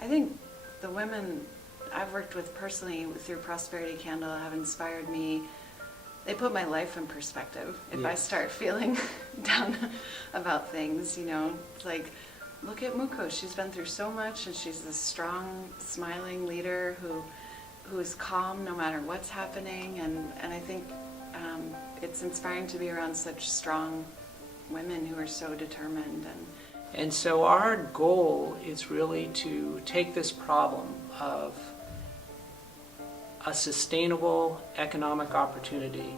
I think the women I've worked with personally through Prosperity Candle have inspired me. They put my life in perspective. If I start feeling down about things, it's like, look at Moo Kho. She's been through so much, and she's this strong, smiling leader who is calm no matter what's happening. And I think it's inspiring to be around such strong women who are so determined. And so our goal is really to take this problem of a sustainable economic opportunity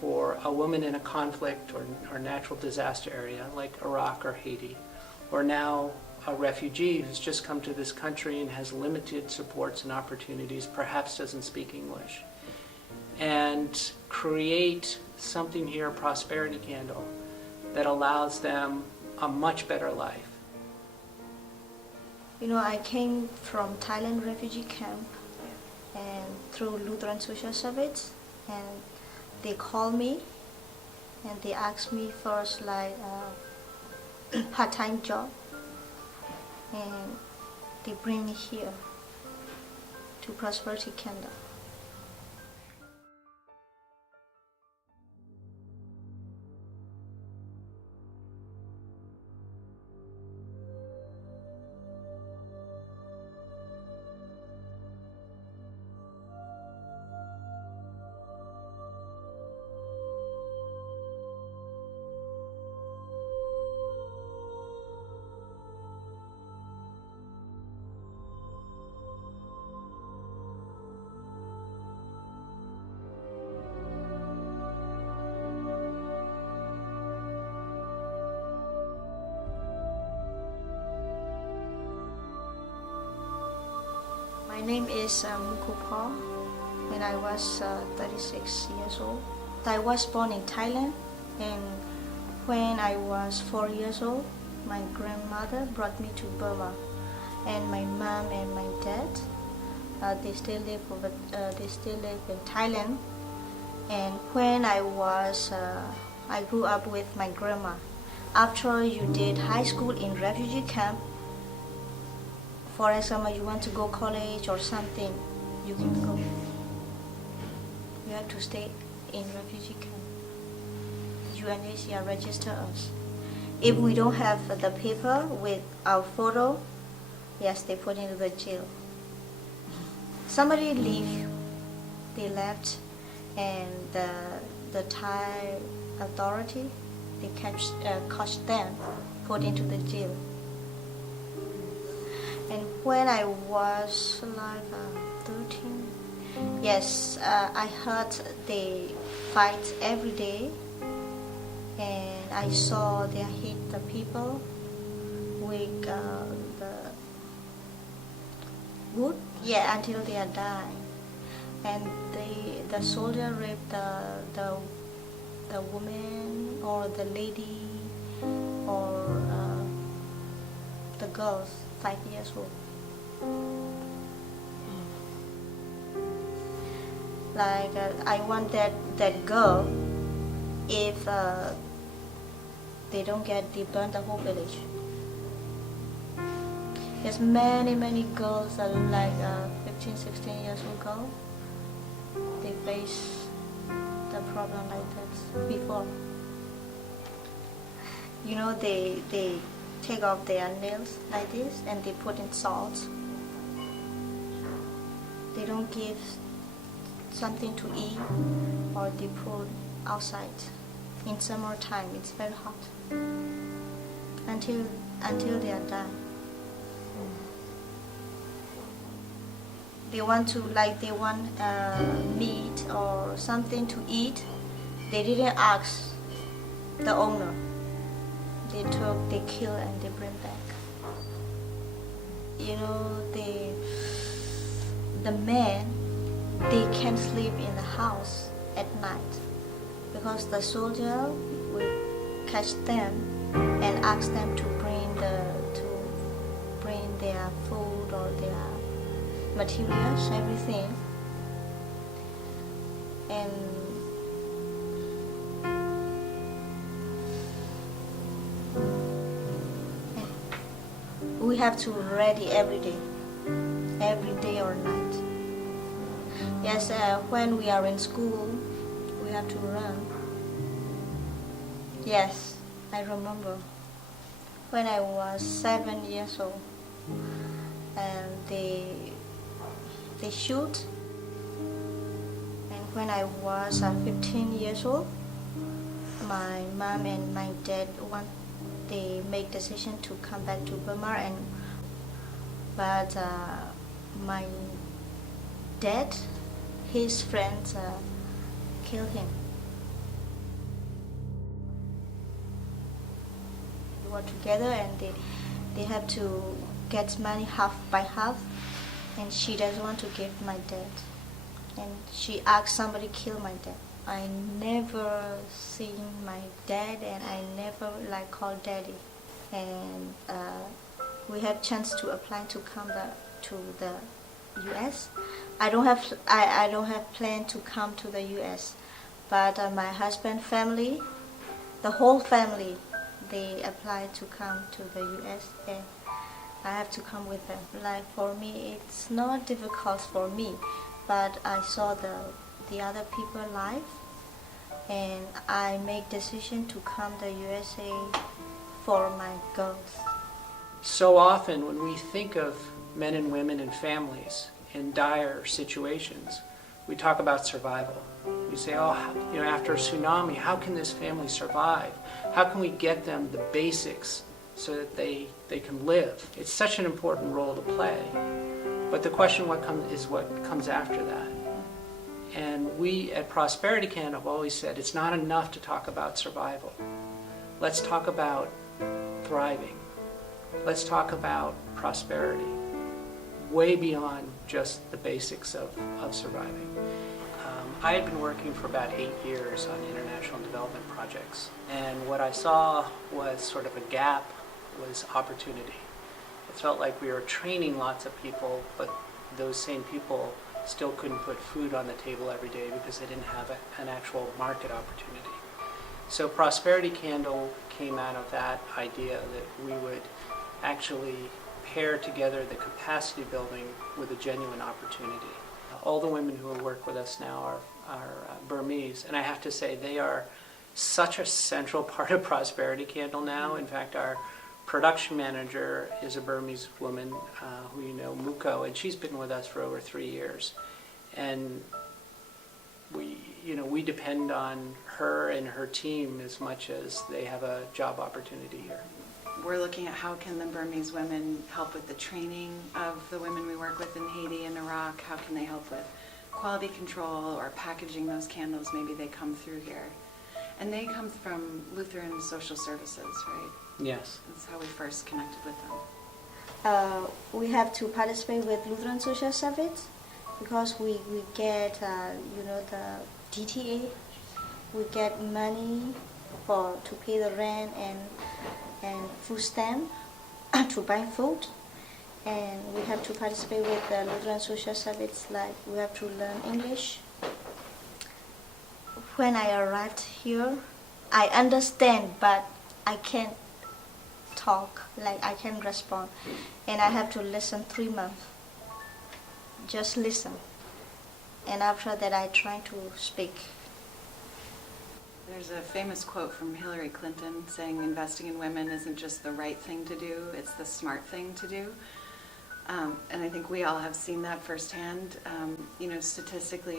for a woman in a conflict or natural disaster area like Iraq or Haiti, or now a refugee who's just come to this country and has limited supports and opportunities, perhaps doesn't speak English, and create something here, Prosperity Candle, that allows them a much better life. I came from Thailand refugee camp, and through Lutheran Social Service, and they called me and they asked me first like a part-time job, and they bring me here to Prosperity Candle. My name is Moo Kho, and I was 36 years old. I was born in Thailand, and when I was 4 years old, my grandmother brought me to Burma, and my mom and my dad, they still live in Thailand. And when I grew up with my grandma. After you did high school in refugee camp, for example, you want to go college or something, you can go. You have to stay in refugee camp. UNHCR register us. If we don't have the paper with our photo, yes, they put into the jail. Somebody leave, they left, and the Thai authority, they catch them, put into the jail. And when I was like 13, yes, I heard they fight every day, and I saw they hit the people with the wood, until they are dying. And the soldier raped the woman or the lady or the girls 5 years old. Like I want that girl, if they don't get, they burn the whole village. There's many girls that are like 15, 16 years old girl. They face the problem like this before. They take off their nails like this and they put in salt. They don't give something to eat, or they put outside. In summertime, it's very hot until they are done. They want meat or something to eat. They didn't ask the owner. They kill and they bring back. The men, they can't sleep in the house at night because the soldier will catch them and ask them to bring their food or their materials, everything. And we have to ready every day or night. Yes, when we are in school, we have to run. Yes, I remember when I was 7 years old, and they shoot. And when I was 15 years old, my mom and my dad they make decision to come back to Burma, but my dad, his friends killed him. We were together, and they have to get money half by half, and she doesn't want to give my dad, and she asked somebody kill my dad. I never seen my dad, and I never call daddy. And we have chance to apply to come back to the U.S. I don't have plan to come to the U.S. But my husband family, the whole family, they apply to come to the U.S. and I have to come with them. Like for me, it's not difficult for me, but I saw the other people's life, and I make decision to come to USA for my girls. So often when we think of men and women and families in dire situations, we talk about survival. We say, after a tsunami, how can this family survive? How can we get them the basics so that they can live? It's such an important role to play. But the question is what comes after that. And we at Prosperity Canada have always said it's not enough to talk about survival. Let's talk about thriving. Let's talk about prosperity, way beyond just the basics of surviving. I had been working for about 8 years on international development projects, and what I saw was sort of a gap, was opportunity. It felt like we were training lots of people, but those same people still couldn't put food on the table every day because they didn't have an actual market opportunity. So Prosperity Candle came out of that idea that we would actually pair together the capacity building with a genuine opportunity. All the women who work with us now are Burmese, and I have to say they are such a central part of Prosperity Candle now. In fact, our production manager is a Burmese woman who you know, Moo Kho, and she's been with us for over 3 years. And we depend on her and her team as much as they have a job opportunity here. We're looking at how can the Burmese women help with the training of the women we work with in Haiti and Iraq. How can they help with quality control or packaging those candles? Maybe they come through here. And they come from Lutheran Social Services, right? Yes. That's how we first connected with them. We have to participate with Lutheran Social Service because we get, the DTA. We get money to pay the rent and food stamp to buy food. And we have to participate with the Lutheran Social Service, like we have to learn English. When I arrived here, I understand, but I can't talk, I can't respond. And I have to listen 3 months. Just listen. And after that, I try to speak. There's a famous quote from Hillary Clinton saying investing in women isn't just the right thing to do, it's the smart thing to do. And I think we all have seen that firsthand. Statistically,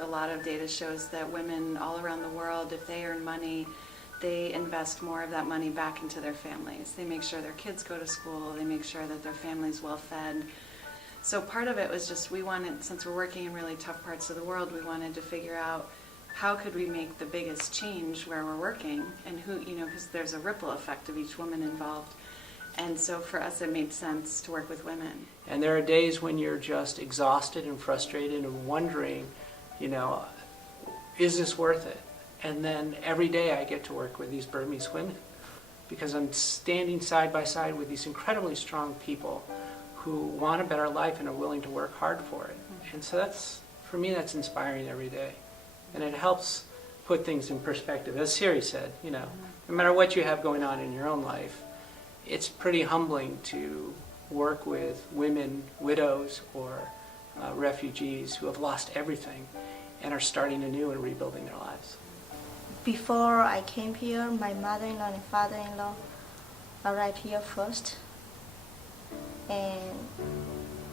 a lot of data shows that women all around the world, if they earn money, they invest more of that money back into their families. They make sure their kids go to school, they make sure that their family's well fed. So part of it was just since we're working in really tough parts of the world, we wanted to figure out how could we make the biggest change where we're working, and because there's a ripple effect of each woman involved. And so for us, it made sense to work with women. And there are days when you're just exhausted and frustrated and wondering, is this worth it? And then every day I get to work with these Burmese women because I'm standing side by side with these incredibly strong people who want a better life and are willing to work hard for it. And so for me, that's inspiring every day. And it helps put things in perspective. As Siri said, no matter what you have going on in your own life, it's pretty humbling to work with women, widows, or refugees who have lost everything and are starting anew and rebuilding their lives. Before I came here, my mother-in-law and father-in-law arrived here first, and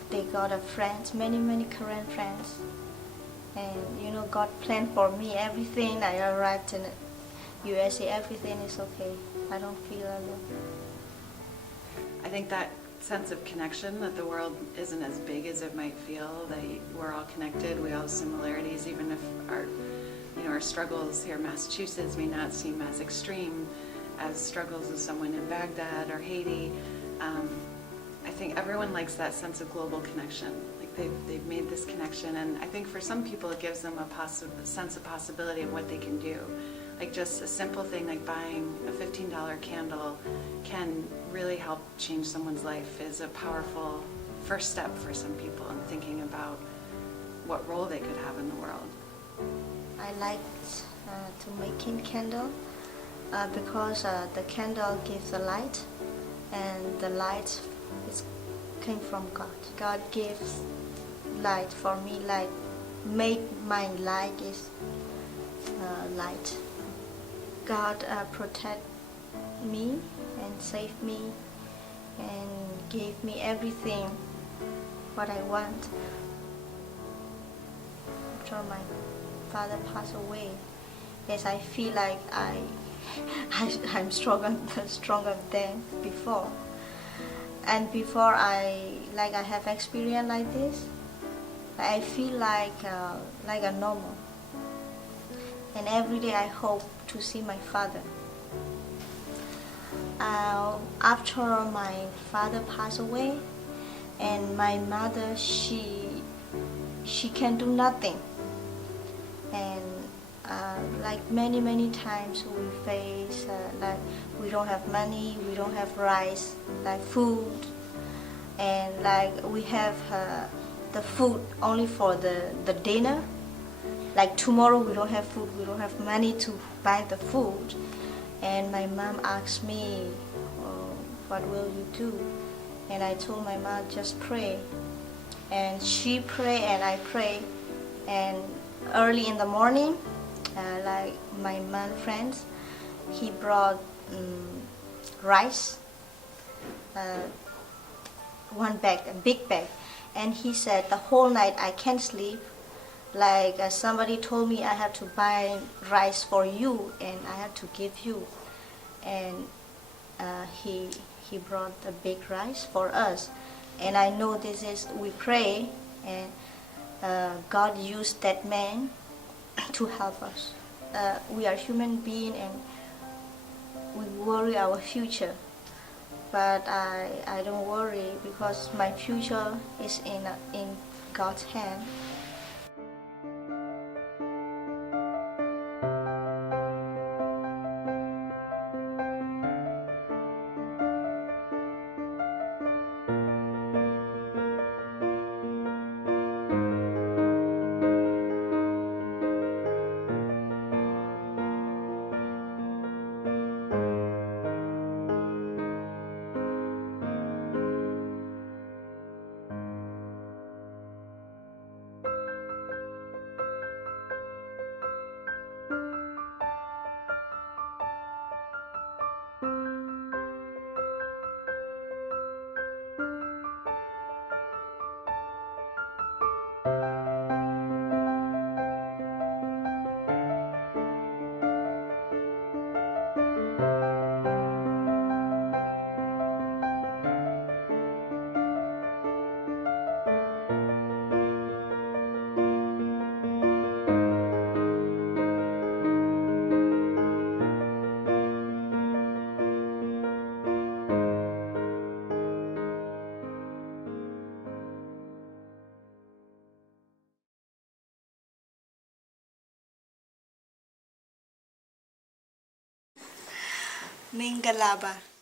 they got a friends, many Korean friends, and God planned for me everything. I arrived in USA, everything is okay. I don't feel alone. I think that sense of connection, that the world isn't as big as it might feel, that we're all connected, we all have similarities, even if our struggles here in Massachusetts may not seem as extreme as struggles of someone in Baghdad or Haiti. I think everyone likes that sense of global connection. Like they've made this connection, and I think for some people it gives them a sense of possibility of what they can do. Like just a simple thing like buying a $15 candle can really help change someone's life, is a powerful first step for some people in thinking about what role they could have in the world. I like to make candle because the candle gives the light, and the light came from God. God gives light for me, light. Make my light is light. God protect me and save me and gave me everything what I want. After my father passed away, yes, I feel like I'm stronger than before. And before I have experience like this, I feel like a normal. And every day I hope to see my father. After my father passed away, and my mother, she can do nothing. And like many times we face like we don't have money, we don't have rice, like food, and like we have the food only for the dinner. Like tomorrow we don't have food, we don't have money to buy the food. And my mom asked me, what will you do? And I told my mom, just pray. And she prayed and I prayed. And early in the morning, like my man friends, he brought rice, one bag, a big bag. And he said, the whole night I can't sleep. Like somebody told me I have to buy rice for you and I have to give you. And he brought a big rice for us. And I know this is, we pray, and God used that man to help us. We are human beings and we worry our future. But I don't worry because my future is in God's hand. Ningalaba.